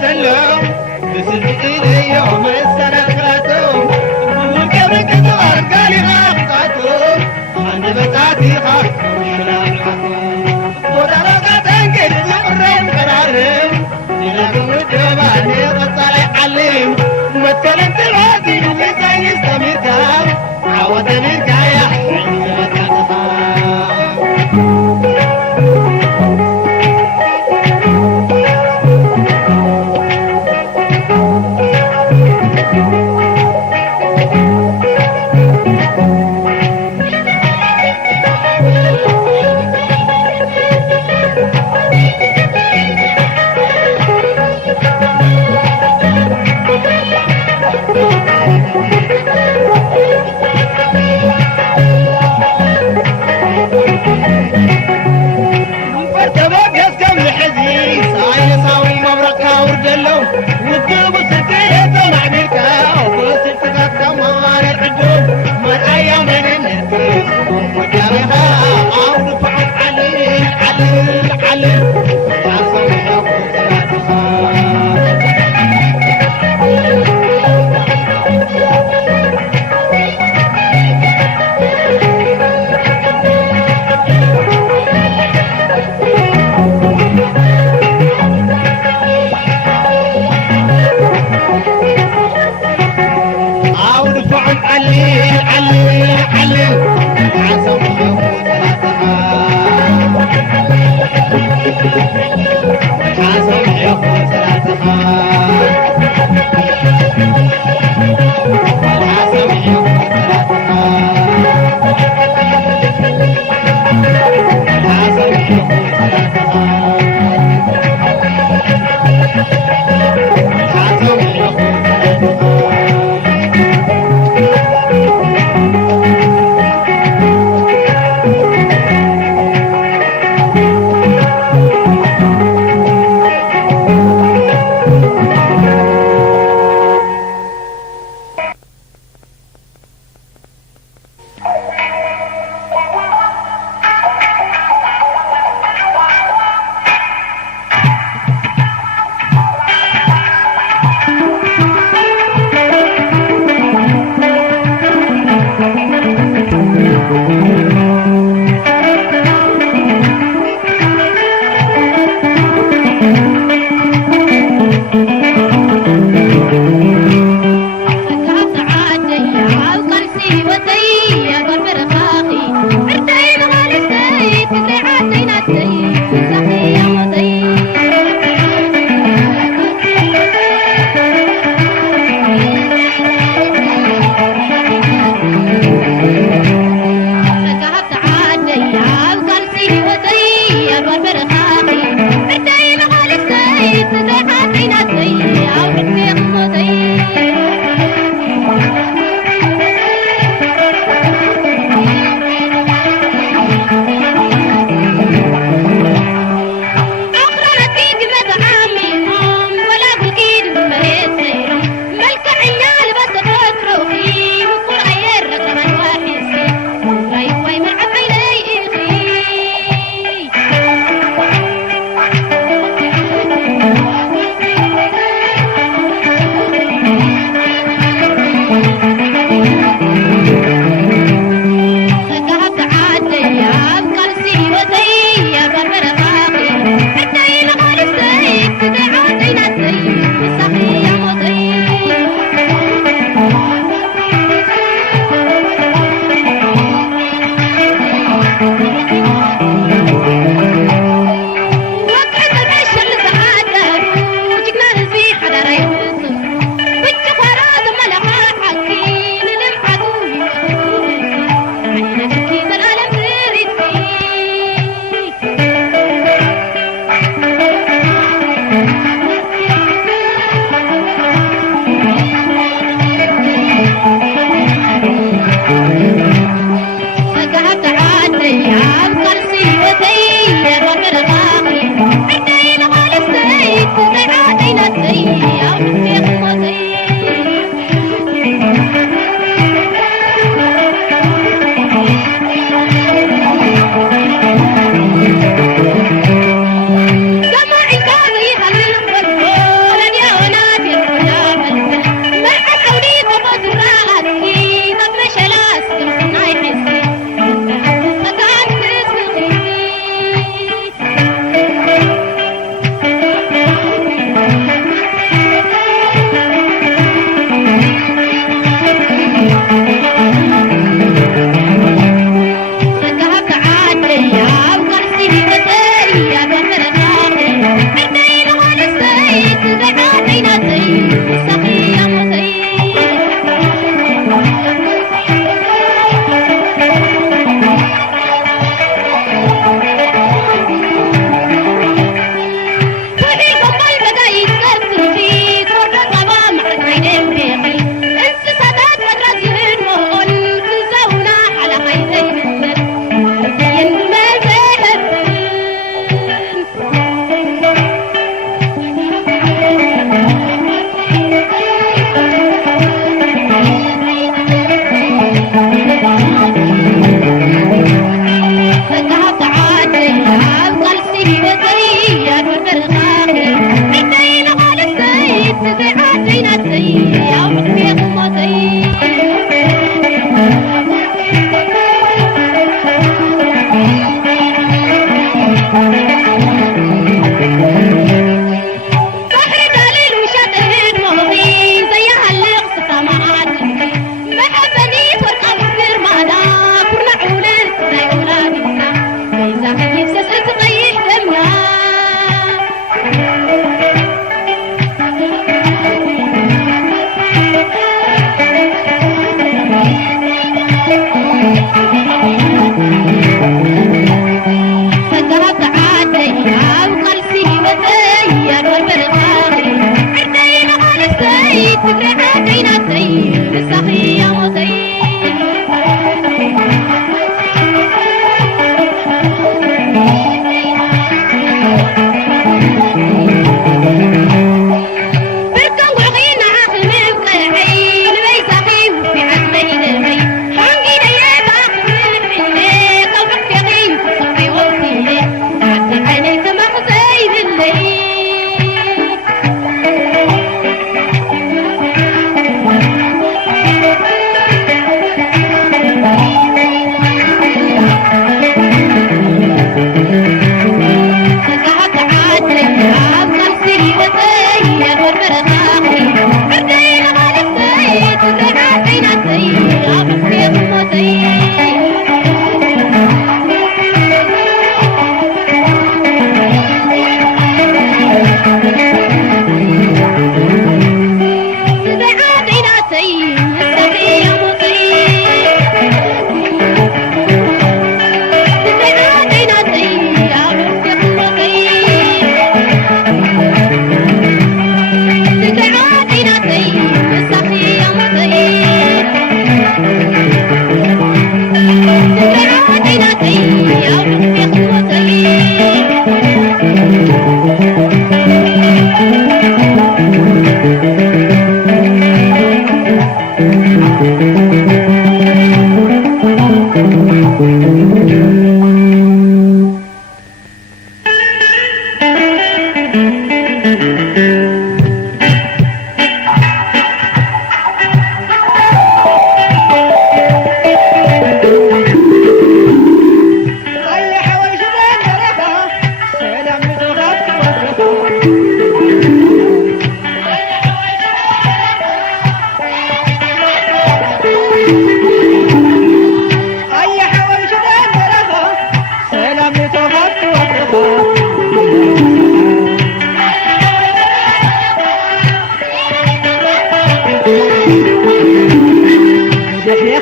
سلام بسلك إلي يوم السنة خلاتهم والقبل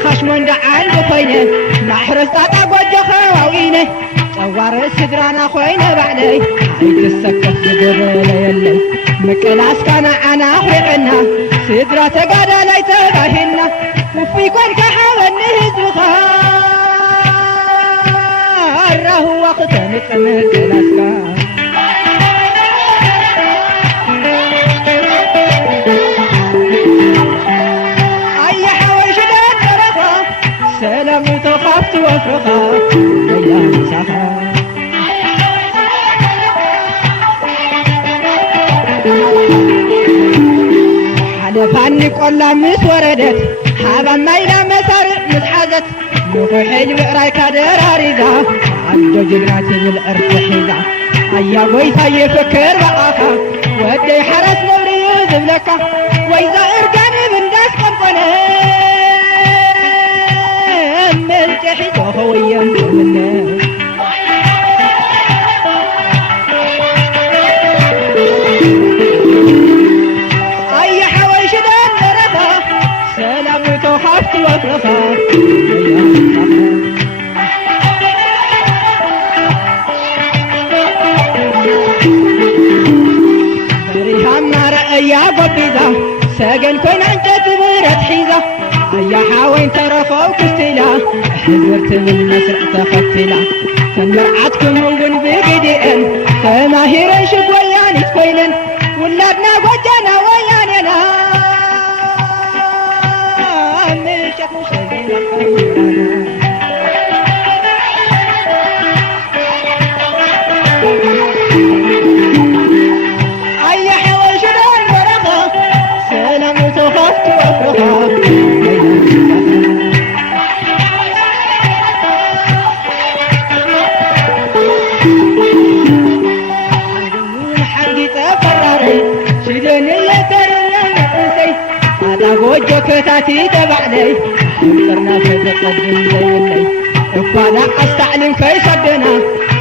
خشمون دعان بخوينه محرز طاطا قوجة خواوينه صوار السدرانا خوينه بعلي عيد السكف زقر ليلي مكلاس كان عنا خلقنا سدرا تقادا لي تباهلنا وفي كون كحاولني هزبخار راهو وقت متمت الاسكار سلام تخافت وفرخا ليا مسافر حلفاني قلا مس وردت حابا مايلا مسار متحازت نخوحي بقراي كدراريزا عدو جبرات بالأرض حيزا أيا قويتا يفكر بقاكا ودي حرس نوري يزبلكا ويزا إرقاني من داس قنقنه ملتحي وخويا منه أي حويش دان درخا سلام وخفت وفرخا بريهم رأيا قبيزة ساقن كون عنجت برد حيزة يا حاوين ترفوا كستلا حذرت من مسرع تختلا كان مرعتكم هون بقدئن كماهيرن شب وياني تكوينن ولادنا وجانا ويانينا مشت مشاهدين الخيرانا أي حوال شدان ورقا سلام تخفت وفرقا وجه كتاتي تبعني انصرنا فتقدم زيني اقوانا استعلم كي صدنا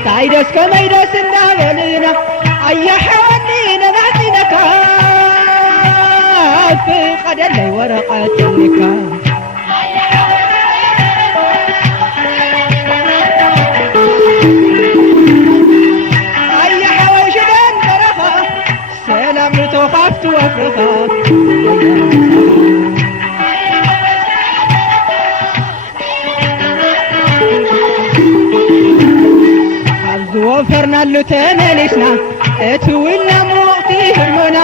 تايدس كميدس النابلنا اي حوانينا بعدنا كاف قدر لي ورقة النكاح اي حوايش دان برخا سلام تخفت وفرخا وفرنا اللو تملسنا اتولنا موقتي هرمنا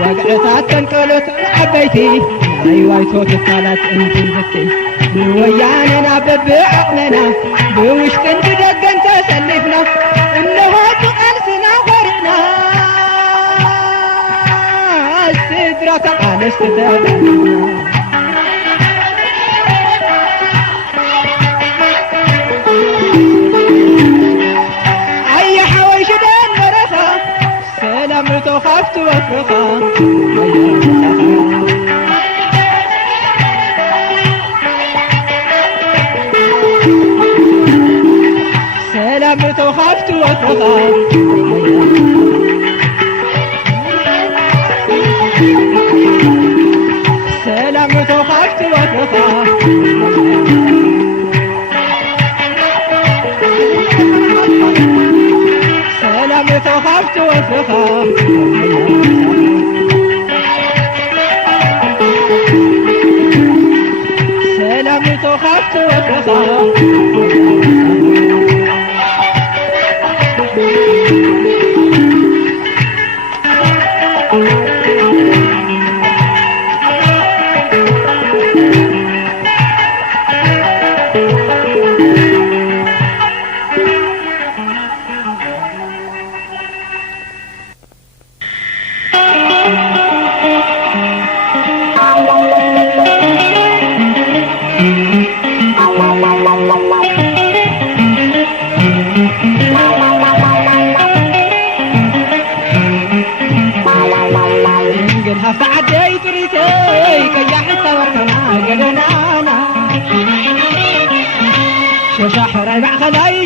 وقعتات تنقلت عبيتي ايوايتو تفالات انتي بتي وياننا ببعقلنا بوشت انتدقن تسلفنا انه تقلسنا ورقنا السدرة تقالس تتابعنا خفت وفرخا سلام خفت وفرخا سلام خفت وفرخا سلام خفت وفرخا سلام خفت وفرخا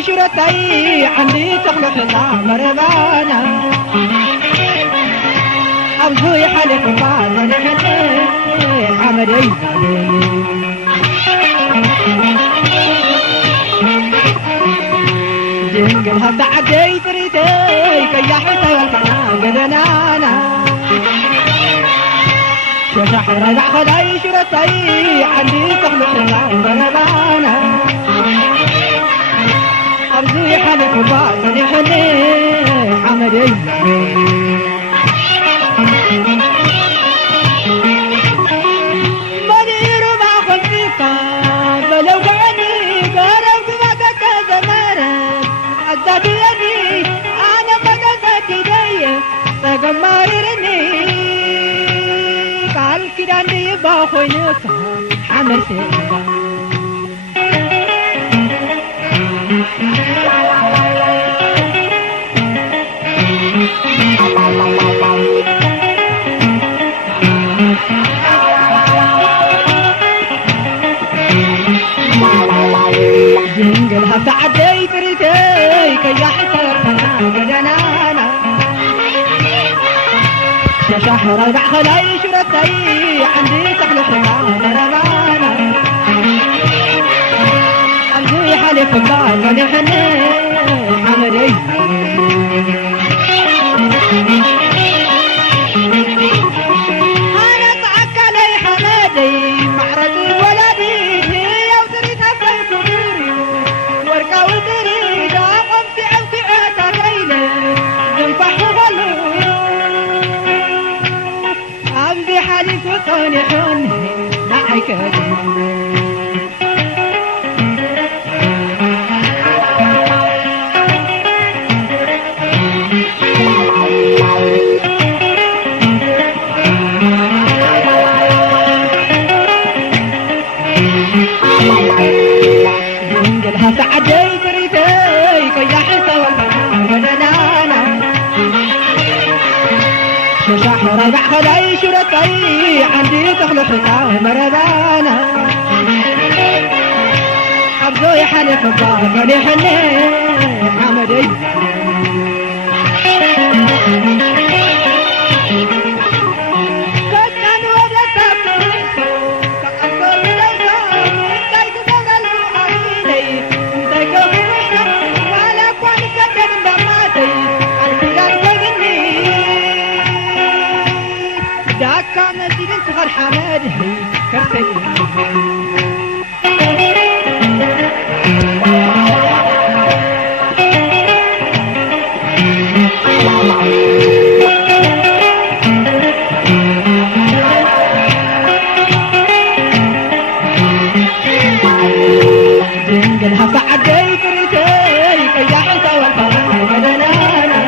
شرتي عندي تخلق مربانا أبزوي حالك بعض عمري جنقلها بعدي تريتي كي يحيطي والكنا قدنانا شوشح رجع خداي شرتي عندي تخلق مربانا أبزوي حالك بعض عمري لو عني قرب وقتك زمرت عدت يدي أنا بدأت يدي تقمرني قال كده أني باخوينك حمر سيدا جنقلها بعدي فريتي كي يحتر قدنانا شهر ربع خلاي شرتي عندي تخلق مرمانا عندي حلف الله ونحن عمري أنا طعك علي حمادي معرض ولدي حوني حوني معك جنقلها سعدي بريتي كي يحسى والبنانا شهر ربع خلاي شرتي عندي تخلق مرضانا أبزوي حلف الضعف لحني حمدي كنت ودت تقصر ليس انتيك تغلو عيني انتيك بمشر ولا كون كتب دماتي الكلام وقني داك كان سيدن صغر حمادي كرتي جنقلها بعدي فريتي كي يحتى والفرح بدنانا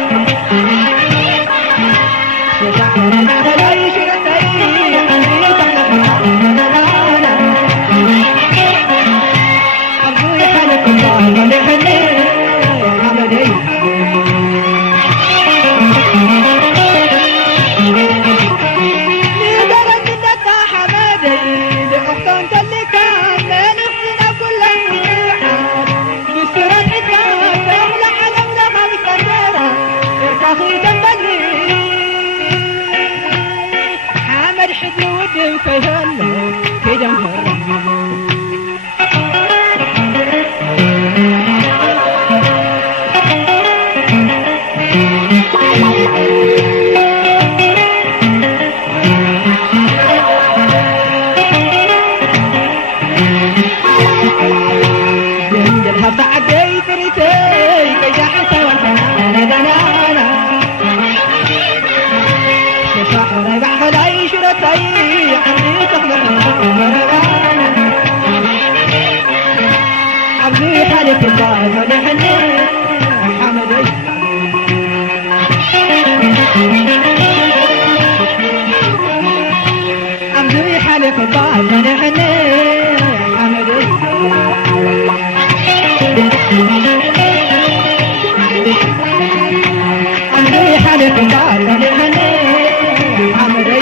شجعنا خلاي شرتي عندي تخلق بدنانا أبوي حلف الله ولحني عمدي لدرجة انك حمادي لأختان اللي كان من اختنا كلها بسرعة حكاية تملى علم لغم كبيرة ارتاخي جنبني حامد حدل ودي وكيهله كده مهرم جنقلها بعدي فريتي كي يحسى والبنان دنانا شهر ربع خلاي شرتي عندي تخلق مرضانا عبدي حالك الله ونحني حمدي عبدي حالك الله ونحني حمدي عمري حالك الله ونحني عمري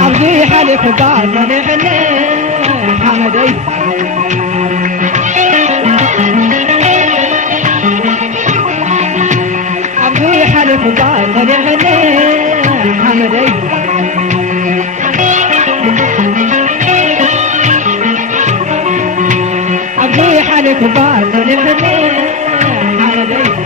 عمري حالك الله ونحني في حالك باطل الحنين على بيت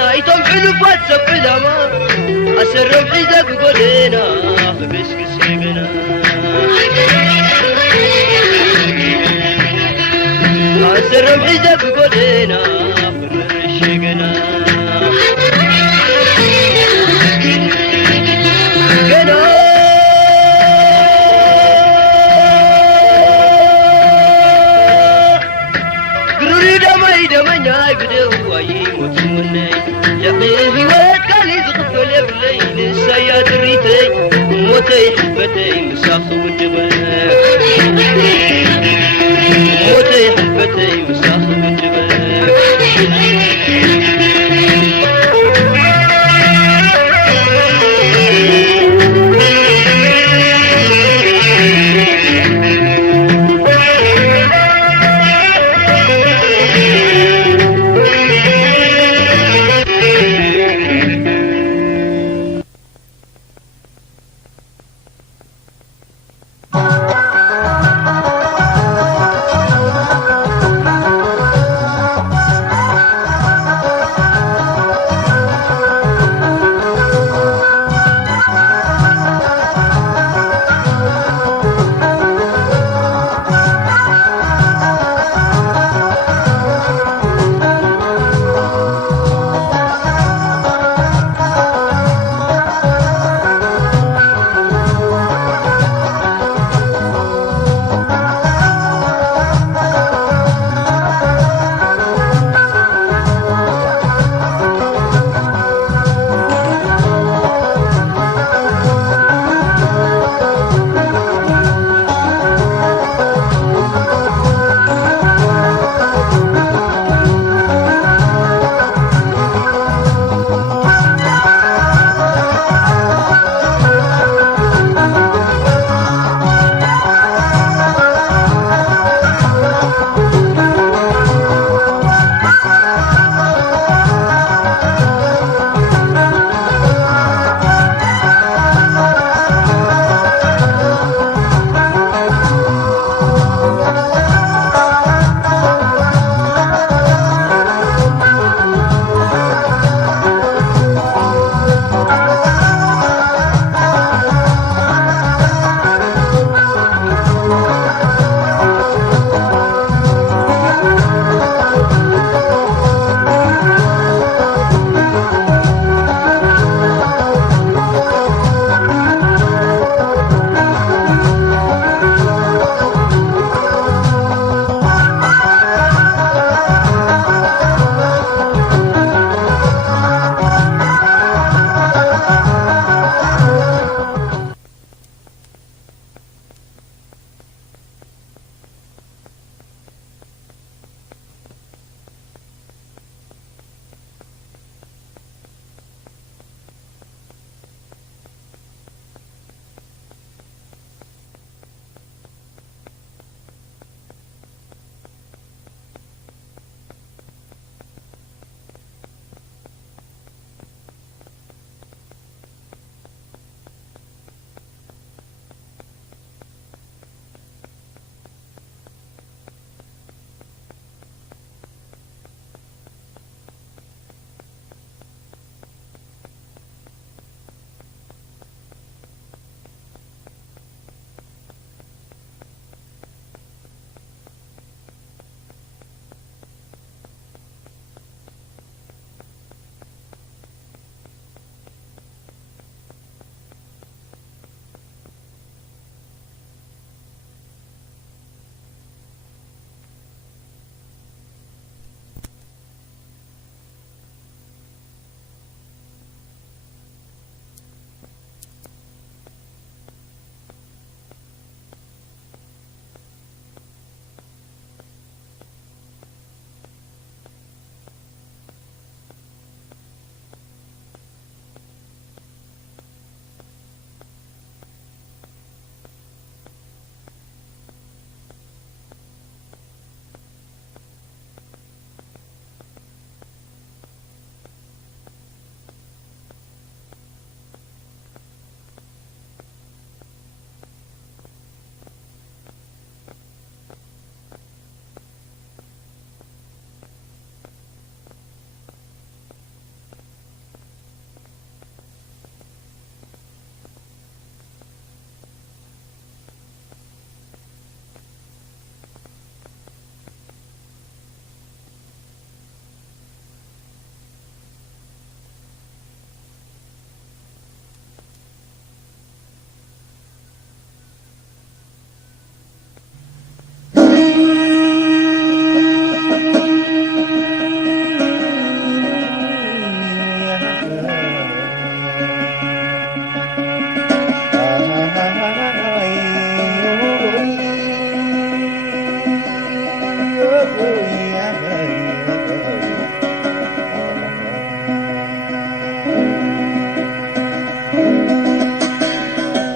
نايتم حلفات سبلما أسرب حزب قدنا بسك سيقنا أسرب حزب قدنا برشقنا قنا بدواي موت مني لقي هوات قالي زغفل يبلي نسايا دريتي موتي حفتي مساخ ودبك موتي حفتي مساخ ودبك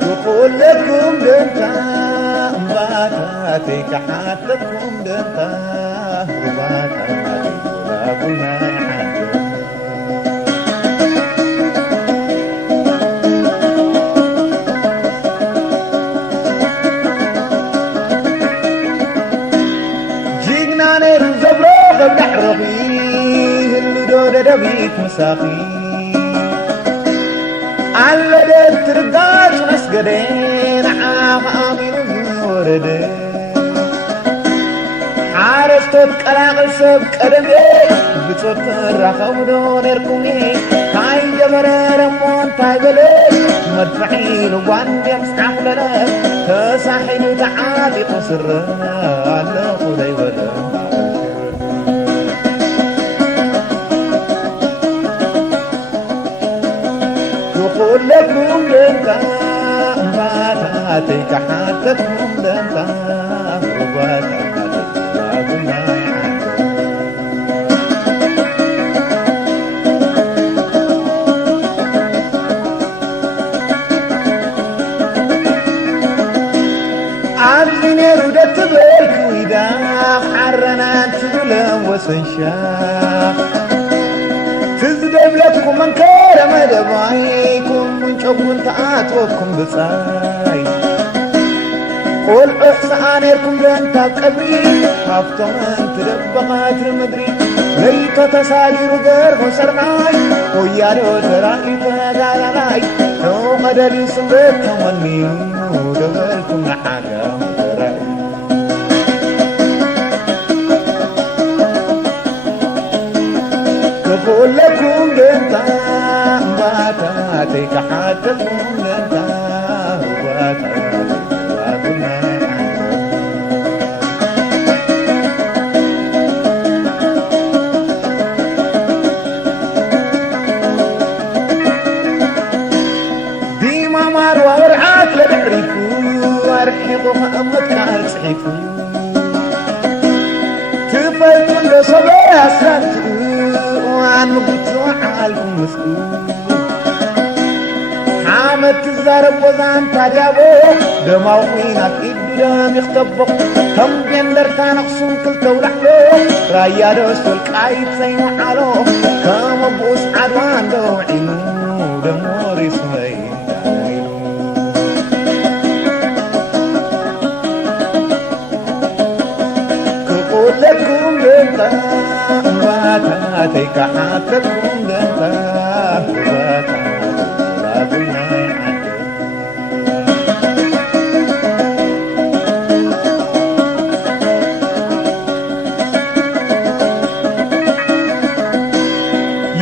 يقول لكم دنتا باتاتي كحاتكم دنتا باتاتي قلنا يحدث جينا نيرو زبروغ النحربي اللي دبيت مساقي على ترقاش مسقدين عامين وردين حارستوت قلاقل سب قدمي بتوتر خودون يركمي تاي جبر رمون تاي بلي مدفعين وقاندي مسحف لنا تساحل تعالي قصر على خدي ولا يقول لكم لنتا باتاتي كحاتكم لنتا وباتاتي قلنا عالجنير ودت بالك ويدا حرنا تبلم وسنشاخ تزدب لكم من كرم دبايكم من شبون تآتوكم بصاي قول إحسانيركم لأنت قبري حفتم أنت دبقات المدري ليت تساجر غير خسرناي ويالو ترائي تنقالناي نو قدلي سنبت تمني دبلكم لحاجة ترائي كقول لكم لنتا باتاتي كحاتكم لنتا باتاتي ديما ماروا ورعات لبحريكو أرحقوا مأمتك على صحيفو تفلتون لصبي أسرانتو وعن مقتوا عالكم مسكو حامد تزارب وزان تاجابو دماوين أكيد دم يختبق هم جندر تانقصون كل تولحلو رايا دوس والقايد سيمو حالو كام أبوس عدوان دو عينو دموري سمين دايلو كقول لكم لنتا باتاتي كحاتكم لنتا باتاتي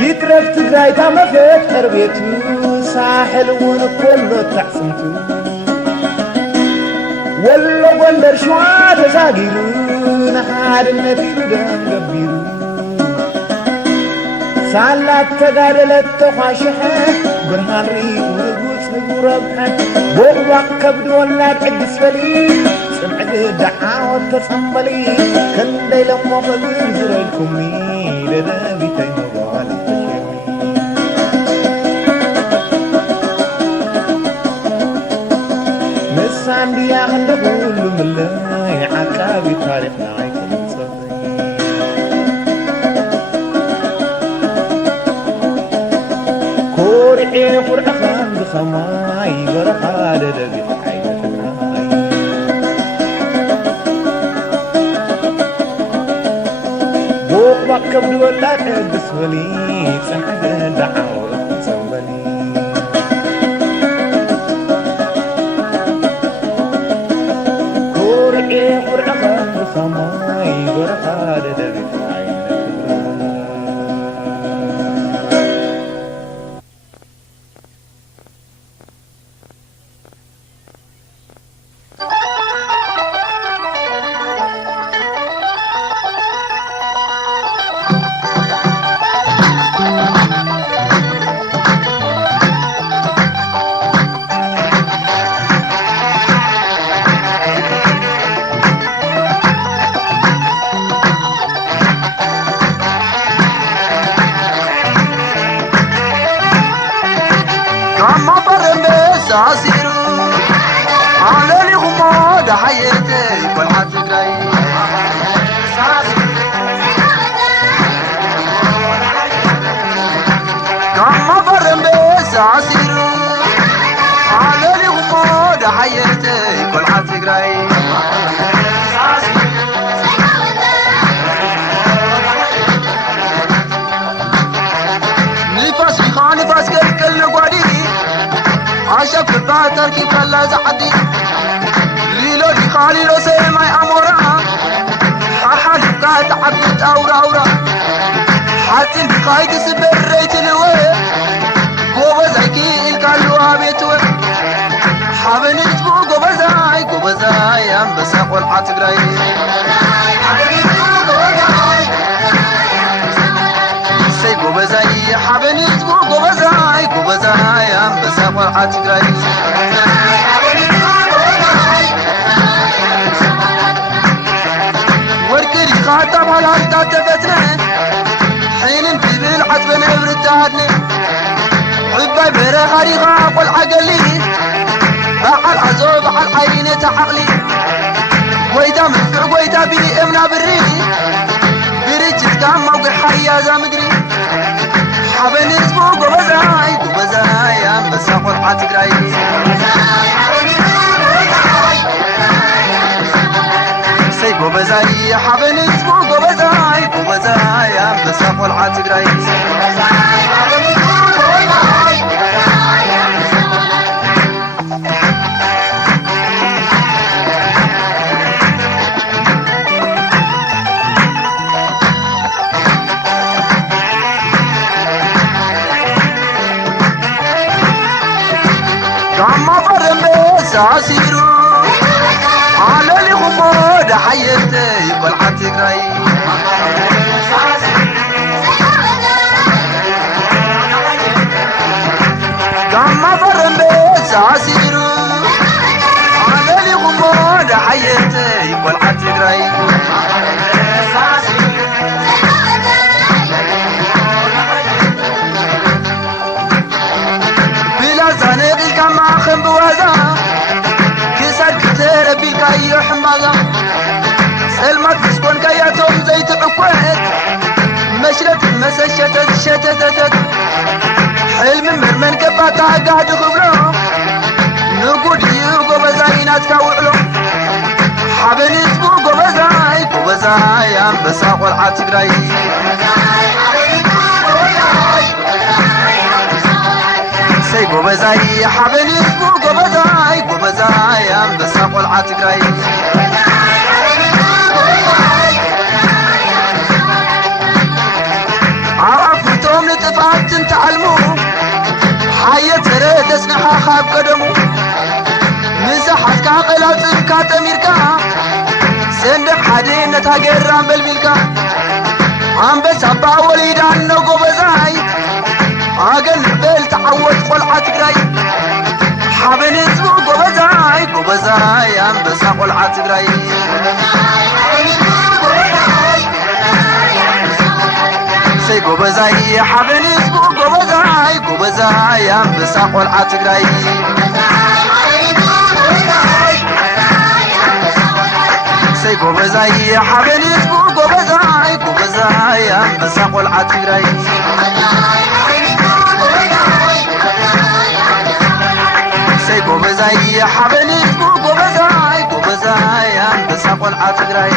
يترك تقراي تامفت قربيتو ساحل ونكله تحسنتو ولا قندر شوات زاقيلو نحاد النتيلو دم قبيلو سالات تقادلت تخاشحة برهان ريق ونقوش نقربحة بوقوق كبد ولا تعدس فلي سمعت دعاوة تصنبلي كن دي لما فضل زريلكم ميلة دابي تيمغالي تشمي نسان ديا غندقول ملاي عكابي تاريخنا عيكم صدي كورعي قرأخان بخماي برخال دبي حياتنا بوق بكب ولا تدس ولي سحد دعوة سنبلي كورعي قرأخان بخماي برخال دبي تركي كلا زعدي ليلو دي خالي لو سماي أمورا حالي قاعد عبد أورا حاتم بقايد سبر ريت الوي قوبزايكي الكالوا بيتوي حابن يتبو قوبزاي أم بس أقول حاتقراي سي قوبزاي حابن يتبو قوبزاي أم بس أقول حاتقراي وركري خاطب هالهالتا تفتنا حين انتبه عتبنا بردادنا عباي برخاري غاب والعقلي بعل عزو بعل عيني تعقلي ويدا مدفع ويدا بي امنا بري بريجت كام موقع حيا زامدري حابن اسبو قوبزاي ام بس اقول عتقراي سي قوبزاي حابن اسبو قوبزاي ام بس اقول عتقراي كما فرم ساسيرو على لي غمود حياتي يقول عتقراي كما فرم ساسيرو على لي غمود حياتي يقول عتقراي بوازا كسر كتير بالكايو حماغا سلمت بسكون كاياتهم زي تعقوات مشرت شتتت حلم مرمن كباتا قاعد خبرو نقود يوغو بزاينات كاوعلو حابن يسبو قوبزاي ام بس اقول عتقراي سي قوبزاي حابن يسبو قوبزاي ام بس اقول عتقراي عرفتهم لتفات تعلمو حية تريد اسنحا خاب قدمو مساحات كاقلات كاتميركا سندق حدين نتاقران بالملكا عم بس ابا وليد عنو قوبزاي عقل بيل تعود قول عتقراي حابن يسبو قوبزاي ام بس اقول عتقراي سي قوبزاي حابن يسبو قوبزاي ام بس اقول عتقراي سي قوبزاي حابن يسبو قوبزاي ام بس اقول عتقراي سي قوبزاي حابن يسبو قوبزاي ام بس اقول عتقراي